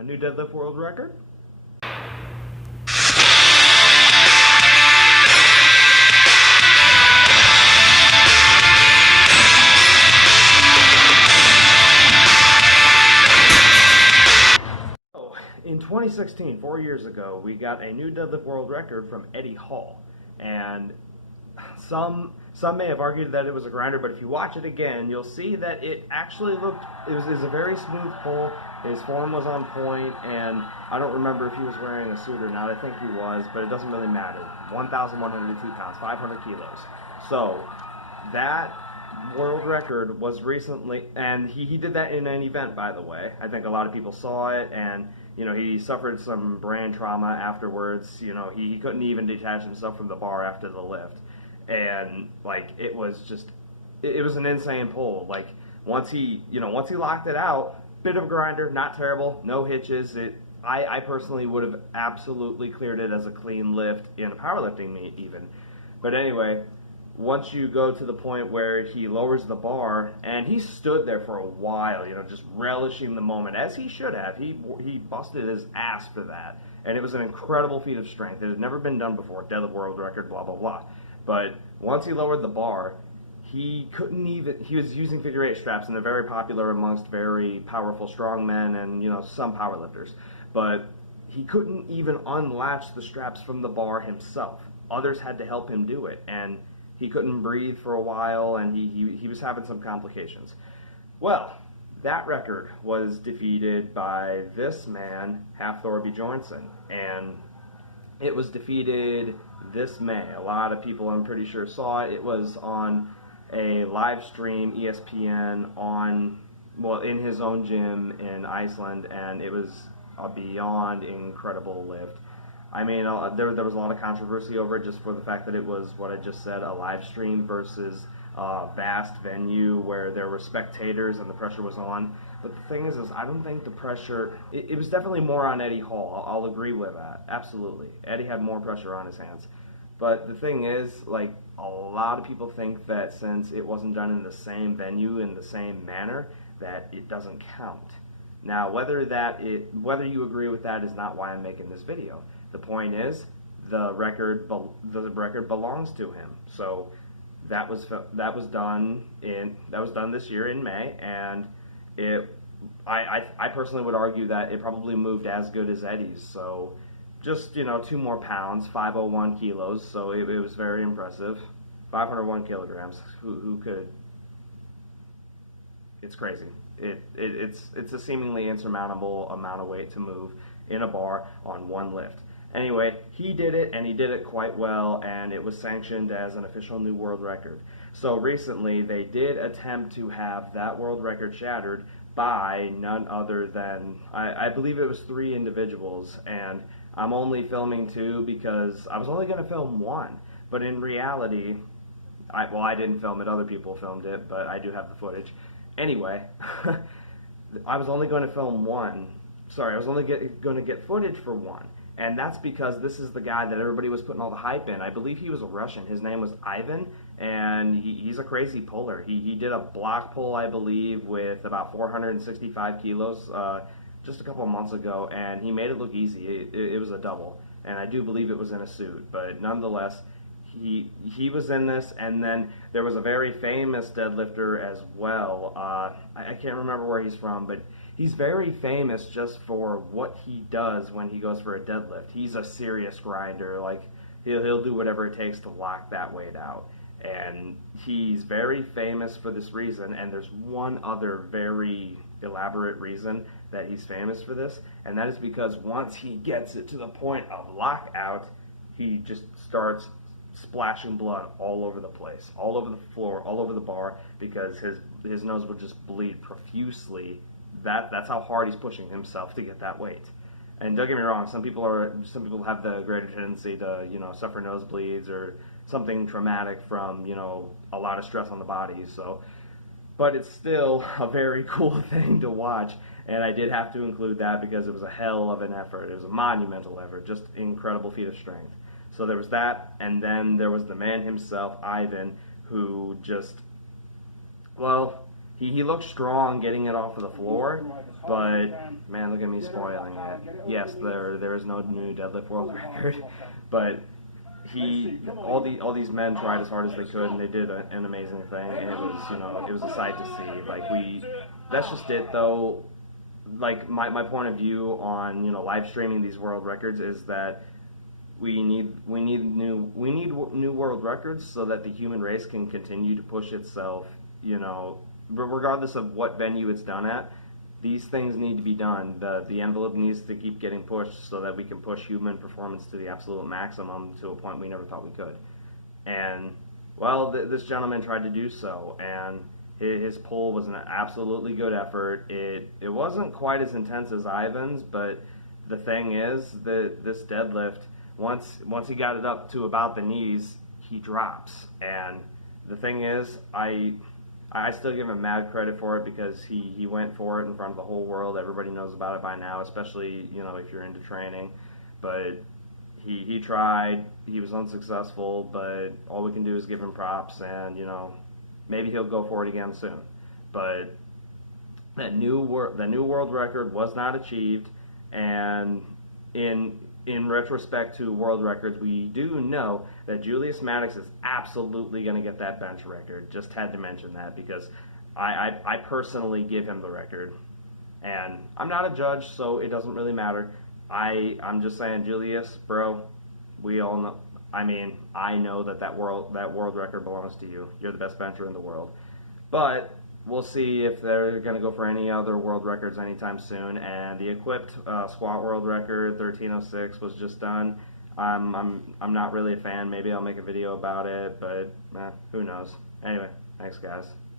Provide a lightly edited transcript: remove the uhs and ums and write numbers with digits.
A new deadlift world record? In 2016, 4 years ago, we got a new deadlift world record from Eddie Hall, and some may have argued that it was a grinder, but if you watch it again, you'll see that it actually it was a very smooth pull. His form was on point, and I don't remember if he was wearing a suit or not. I think he was, but it doesn't really matter. 1,102 pounds, 500 kilos. So that world record was recently, and he did that in an event, by the way. I think a lot of people saw it, and he suffered some brain trauma afterwards. He couldn't even detach himself from the bar after the lift, and it was an insane pull. Once he locked it out, bit of a grinder, not terrible, no hitches. I personally would have absolutely cleared it as a clean lift in a powerlifting meet even. But anyway, once you go to the point where he lowers the bar, and he stood there for a while, just relishing the moment, as he should have. He busted his ass for that, and it was an incredible feat of strength. It had never been done before, deadlift world record, blah, blah, blah. But once he lowered the bar, he was using figure 8 straps, and they're very popular amongst very powerful strongmen and, some powerlifters. But he couldn't even unlatch the straps from the bar himself. Others had to help him do it, and he couldn't breathe for a while, and he was having some complications. Well, that record was defeated by this man, Hafthor Bjornsson, and it was defeated this May. A lot of people, I'm pretty sure, saw it. It was on a live stream, ESPN, in his own gym in Iceland, and it was a beyond incredible lift. I mean, there was a lot of controversy over it just for the fact that it was, what I just said, a live stream versus a vast venue where there were spectators and the pressure was on. But the thing is I don't think the pressure, it was definitely more on Eddie Hall. I'll agree with that, absolutely. Eddie had more pressure on his hands. But the thing is, a lot of people think that since it wasn't done in the same venue, in the same manner, that it doesn't count. Now, whether you agree with that is not why I'm making this video. The point is, the record belongs to him. So that was done this year in May, and I personally would argue that it probably moved as good as Eddie's. So just 2 more pounds, 501 kilos. So it was very impressive. 501 kilograms. Who could? It's crazy. It's a seemingly insurmountable amount of weight to move in a bar on one lift. Anyway, he did it, and he did it quite well, and it was sanctioned as an official new world record. So recently, they did attempt to have that world record shattered by none other than, I believe it was 3 individuals, and I'm only filming 2 because I was only going to film 1, but in reality, I didn't film it, other people filmed it, but I do have the footage. Anyway, I was only going to film 1, sorry, I was only going to get footage for 1. And that's because this is the guy that everybody was putting all the hype in. I believe he was a Russian. His name was Ivan, and he's a crazy puller. He did a block pull, I believe, with about 465 kilos just a couple of months ago, and he made it look easy. It was a double, and I do believe it was in a suit. But nonetheless, he was in this, and then there was a very famous deadlifter as well. I can't remember where he's from, but he's very famous just for what he does when he goes for a deadlift. He's a serious grinder. He'll do whatever it takes to lock that weight out. And he's very famous for this reason, and there's one other very elaborate reason that he's famous for this, and that is because once he gets it to the point of lockout, he just starts splashing blood all over the place, all over the floor, all over the bar, because his nose would just bleed profusely. That's how hard he's pushing himself to get that weight. And don't get me wrong, some people have the greater tendency to suffer nosebleeds or something traumatic from a lot of stress on the body. So, but it's still a very cool thing to watch, and I did have to include that because it was a hell of an effort. It was a monumental effort, just incredible feat of strength. So there was that, and then there was the man himself, Ivan, who just, well, he looked strong getting it off of the floor, but man, look at me spoiling it. Yes, there is no new deadlift world record, but all these men tried as hard as they could, and they did an amazing thing, and it was a sight to see. Like that's just it though. Like my point of view on live streaming these world records is that we need new world records so that the human race can continue to push itself. Regardless of what venue it's done at, these things need to be done. The envelope needs to keep getting pushed so that we can push human performance to the absolute maximum to a point we never thought we could. And well, this gentleman tried to do so, and his pull was an absolutely good effort. It wasn't quite as intense as Ivan's, but the thing is that this deadlift, once he got it up to about the knees, he drops. And the thing is, I still give him mad credit for it because he went for it in front of the whole world. Everybody knows about it by now, especially if you're into training. But he tried. He was unsuccessful, but all we can do is give him props, and maybe he'll go for it again soon. But that new world record was not achieved, and in retrospect to world records, we do know that Julius Maddox is absolutely going to get that bench record. Just had to mention that because I personally give him the record. And I'm not a judge, so it doesn't really matter. I'm just saying, Julius, bro, we all know. I mean, I know that world record belongs to you. You're the best bencher in the world. But we'll see if they're going to go for any other world records anytime soon. And the equipped squat world record 1306 was just done. I'm not really a fan. Maybe I'll make a video about it, but who knows. Anyway, thanks guys.